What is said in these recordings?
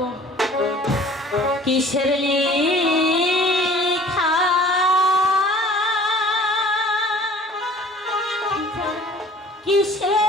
গো কিসের লিখা কিসের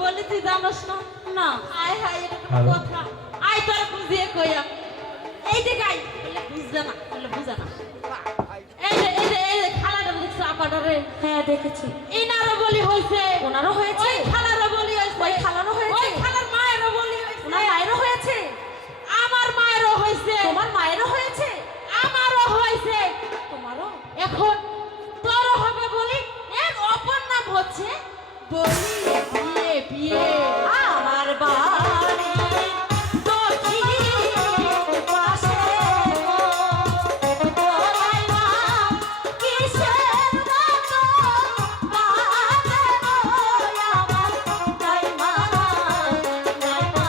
বলে তুই জানোস না? না আয় হায় এটা কোনো কথা? আয় তোর বুঝিয়ে কইয়া এই যে গাই বলে বুঝবে না, বলে বুঝা না। এই যে খালাটা দেখছো আপাটারে? হ্যাঁ দেখেছি। ইনারও বলি হয়েছে, ওনারও হয়েছে, ওই খালারও বলি হয়েছে, ওই খালারও হয়েছে, ওই খালার মায়েরও বলি হয়েছে, ওনার মায়েরও হয়েছে, আমার মায়েরও হয়েছে, তোমার মায়েরও হয়েছে, আমারও হয়েছে, তোমারও। এখন তোরও হবে বলি। এর অপর নাম হচ্ছে বলি বিয়ে বিয়ে। আমার বাড়ি দক্ষিণ পাশে গো, বলাই মা কিসের মতো বাজে গো আমার দাইমা, দাইমা।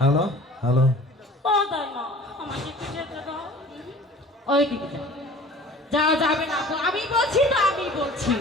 হ্যালো হ্যালো ও দাইমা আমাকে একটু যেতে দাও ওই দিকে যাও যাওয়া যাবে না আপু আমি বলছি তো আমি বলছি